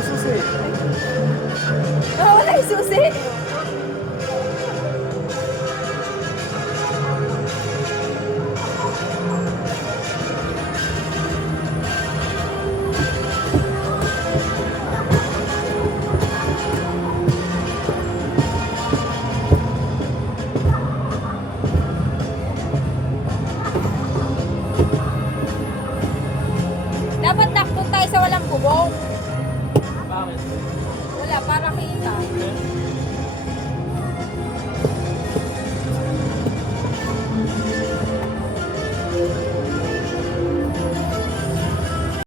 yung susi. Wala yung susi. Dapat takbo tayo sa walang bubong. Bakit? Wala, para kita.